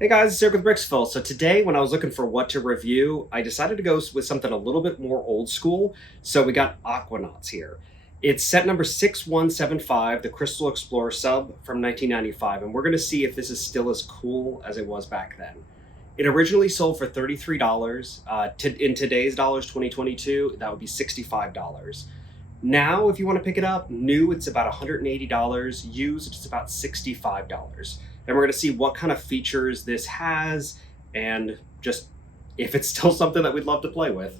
Hey guys, it's Eric with Bricksville. So today, when I was looking for what to review, I decided to go with something a little bit more old school. So we got Aquanauts here. It's set number 6175, the Crystal Explorer Sub from 1995, and we're going to see if this is still as cool as it was back then. It originally sold for $33. In today's dollars, 2022, that would be $65. Now, if you want to pick it up, new, it's about $180. Used, it's about $65. And we're going to see what kind of features this has and just if it's still something that we'd love to play with.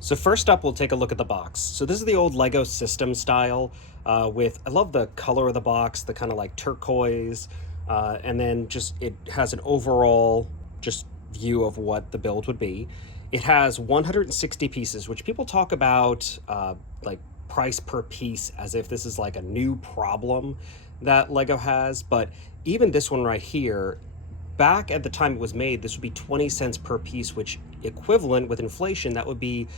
So first up, we'll take a look at the box. So this is the old Lego system style I love the color of the box, the kind of like turquoise, and then just it has an overall just view of what the build would be. It has 160 pieces, which people talk about like price per piece as if this is like a new problem that Lego has. But even this one right here, back at the time it was made, this would be 20 cents per piece, which equivalent with inflation, that would be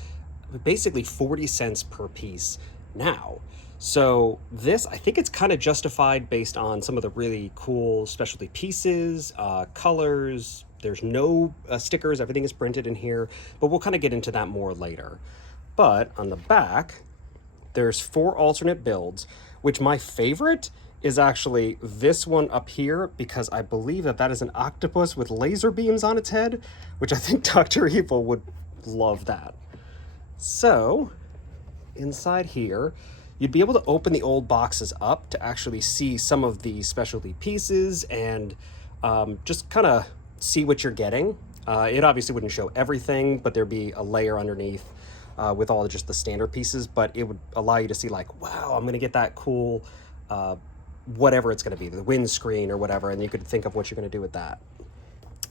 basically 40 cents per piece now. So this, I think it's kind of justified based on some of the really cool specialty pieces, colors. There's no stickers, everything is printed in here, but we'll kind of get into that more later. But on the back, there's 4 alternate builds, which my favorite is actually this one up here, because I believe that that is an octopus with laser beams on its head, which I think Dr. Evil would love that. So inside here, you'd be able to open the old boxes up to actually see some of the specialty pieces and just kind of see what you're getting. It obviously wouldn't show everything, but there'd be a layer underneath with all just the standard pieces, but it would allow you to see like, wow, I'm gonna get that cool whatever it's going to be, the windscreen or whatever, and you could think of what you're going to do with that.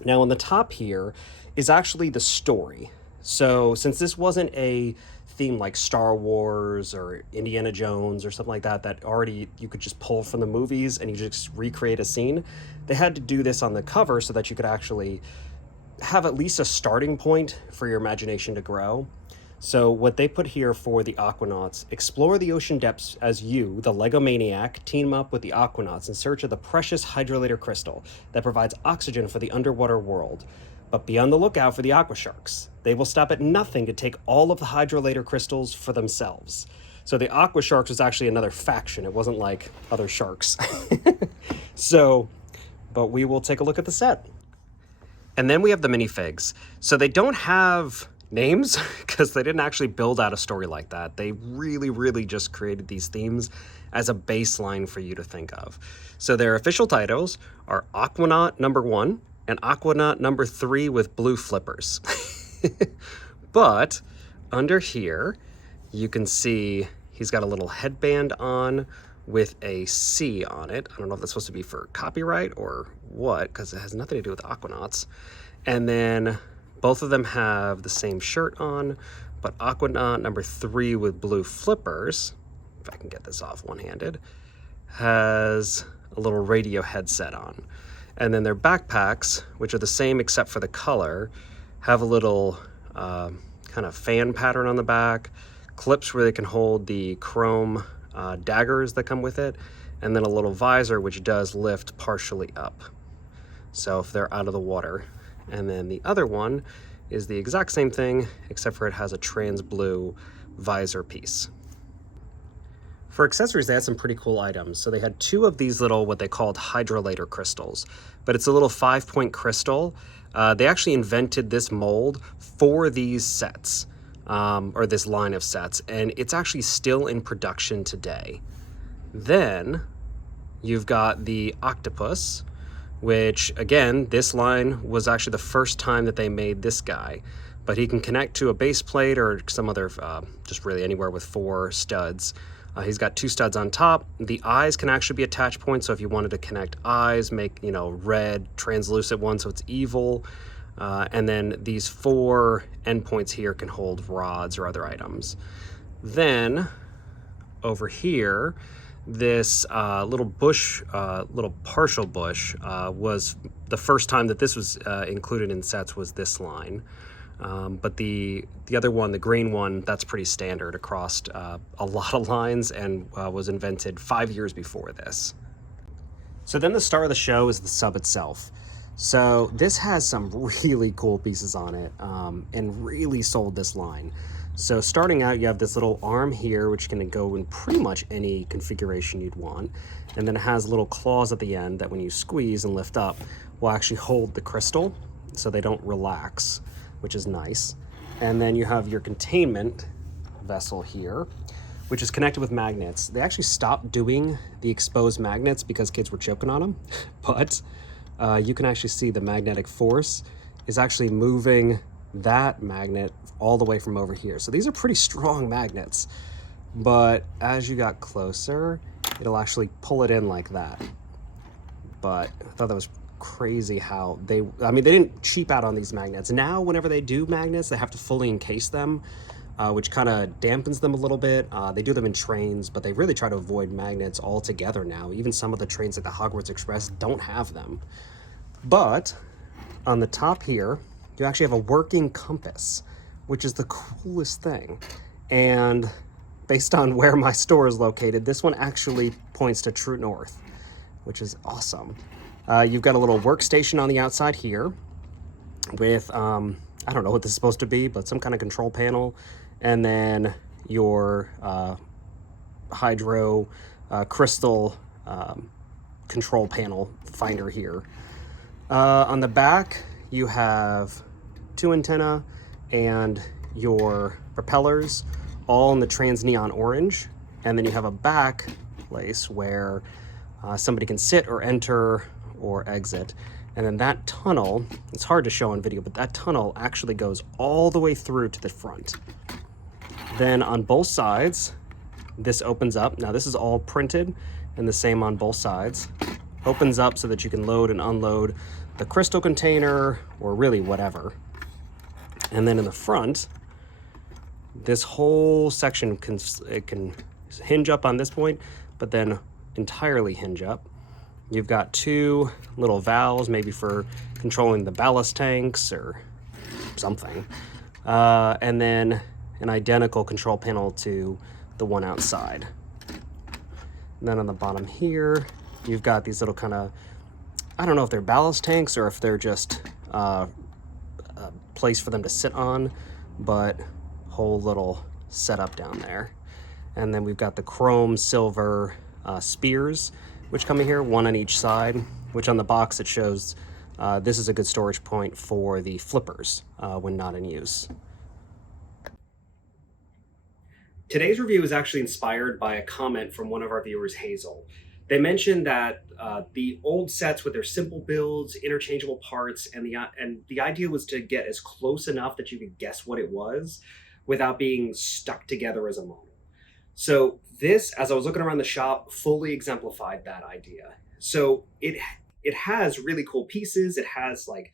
Now on the top here is actually the story. So since this wasn't a theme like Star Wars or Indiana Jones or something like that, that already you could just pull from the movies and you just recreate a scene, they had to do this on the cover so that you could actually have at least a starting point for your imagination to grow. So what they put here for the Aquanauts: explore the ocean depths as you, the Lego maniac, team up with the Aquanauts in search of the precious hydrolator crystal that provides oxygen for the underwater world. But be on the lookout for the aqua sharks. They will stop at nothing to take all of the hydrolator crystals for themselves. So the aqua sharks was actually another faction. It wasn't like other sharks. But we will take a look at the set. And then we have the minifigs. So they don't have names because they didn't actually build out a story like that. They really just created these themes as a baseline for you to think of. So their official titles are Aquanaut number 1 and Aquanaut number 3 with blue flippers. But under here, you can see he's got a little headband on with a C on it. I don't know if that's supposed to be for copyright or what, because it has nothing to do with Aquanauts. And then both of them have the same shirt on, but Aquanaut number 3 with blue flippers, if I can get this off one-handed, has a little radio headset on. And then their backpacks, which are the same except for the color, have a little kind of fan pattern on the back, clips where they can hold the chrome daggers that come with it, and then a little visor which does lift partially up, so if they're out of the water. And then the other one is the exact same thing, except for it has a trans blue visor piece. For accessories, they had some pretty cool items. So they had 2 of these little, what they called hydrolator crystals, but it's a little 5-point crystal. They actually invented this mold for these sets, or this line of sets, and it's actually still in production today. Then you've got the octopus, which again, this line was actually the first time that they made this guy, but he can connect to a base plate or some other, just really anywhere with 4 studs. He's got 2 studs on top. The eyes can actually be attach points, so if you wanted to connect eyes, make, red, translucent one, so it's evil. And then these 4 endpoints here can hold rods or other items. Then over here, this little bush, little partial bush, was the first time that this was included in sets, was this line. But the other one, the green one, that's pretty standard across a lot of lines, and was invented 5 years before this. So then the star of the show is the sub itself. So this has some really cool pieces on it, and really sold this line. So starting out, you have this little arm here, which can go in pretty much any configuration you'd want. And then it has little claws at the end that when you squeeze and lift up, will actually hold the crystal so they don't relax, which is nice. And then you have your containment vessel here, which is connected with magnets. They actually stopped doing the exposed magnets because kids were choking on them, but you can actually see the magnetic force is actually moving that magnet all the way from over here. So these are pretty strong magnets, but as you got closer, it'll actually pull it in like that. But I thought that was crazy how they didn't cheap out on these magnets. Now, whenever they do magnets, they have to fully encase them, which kind of dampens them a little bit. They do them in trains, but they really try to avoid magnets altogether now. Even some of the trains like the Hogwarts Express don't have them. But on the top here, you actually have a working compass, which is the coolest thing. And based on where my store is located, this one actually points to true north, which is awesome. You've got a little workstation on the outside here with, I don't know what this is supposed to be, but some kind of control panel. And then your hydro crystal control panel finder here. On the back, you have 2 antennae and your propellers, all in the trans neon orange. And then you have a back place where somebody can sit or enter or exit. And then that tunnel, it's hard to show on video, but that tunnel actually goes all the way through to the front. Then on both sides, this opens up. Now this is all printed and the same on both sides. Opens up so that you can load and unload the crystal container or really whatever. And then in the front, this whole section can hinge up on this point, but then entirely hinge up. You've got 2 little valves, maybe for controlling the ballast tanks or something. And then an identical control panel to the one outside. And then on the bottom here, you've got these little kind of, I don't know if they're ballast tanks or if they're just a place for them to sit on, but whole little setup down there. And then we've got the chrome silver spears, which come in here, 1 on each side, which on the box it shows this is a good storage point for the flippers when not in use. Today's review is actually inspired by a comment from one of our viewers, Hazel. They mentioned that the old sets with their simple builds, interchangeable parts, and the idea was to get as close enough that you could guess what it was without being stuck together as a model. So this, as I was looking around the shop, fully exemplified that idea. So it has really cool pieces. It has like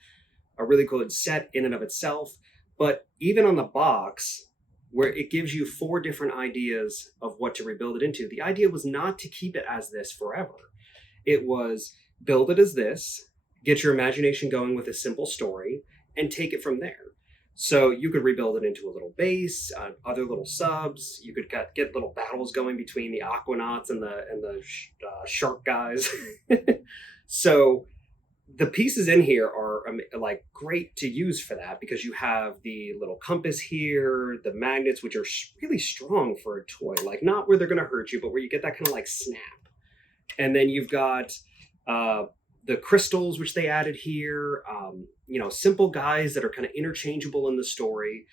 a really cool set in and of itself. But even on the box, where it gives you 4 different ideas of what to rebuild it into, the idea was not to keep it as this forever. It was build it as this, get your imagination going with a simple story, and take it from there. So you could rebuild it into a little base, other little subs. You could get little battles going between the Aquanauts and the shark guys. So the pieces in here are like great to use for that, because you have the little compass here, the magnets, which are really strong for a toy, like not where they're going to hurt you, but where you get that kind of like snap. And then you've got the crystals, which they added here, simple guys that are kind of interchangeable in the story,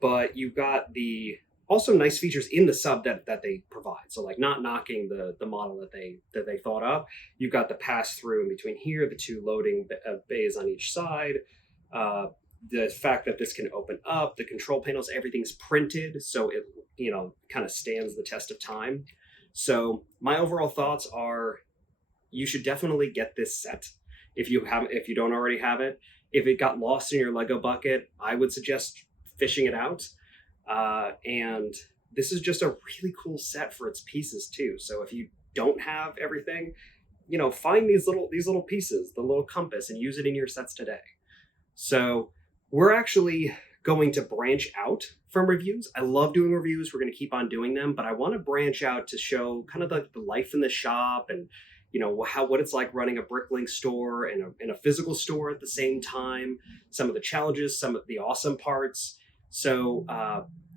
but you've got the also nice features in the sub that they provide. So like not knocking the model that they thought up. You've got the pass through in between here, the 2 loading bays on each side. The fact that this can open up, the control panels, everything's printed, so it kind of stands the test of time. So my overall thoughts are, you should definitely get this set if you don't already have it. If it got lost in your Lego bucket, I would suggest fishing it out. And this is just a really cool set for its pieces too. So if you don't have everything, find these little pieces, the little compass, and use it in your sets today. So we're actually going to branch out from reviews. I love doing reviews. We're going to keep on doing them, but I want to branch out to show kind of the life in the shop and what it's like running a Bricklink store and a physical store at the same time, some of the challenges, some of the awesome parts. So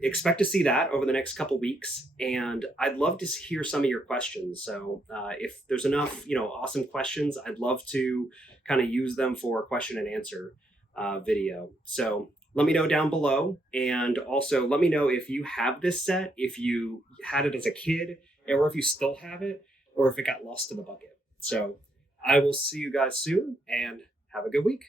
expect to see that over the next couple weeks, and I'd love to hear some of your questions. So if there's enough awesome questions, I'd love to kind of use them for a question and answer video. So let me know down below, and also let me know if you have this set, if you had it as a kid, or if you still have it, or if it got lost in the bucket. So I will see you guys soon, and have a good week.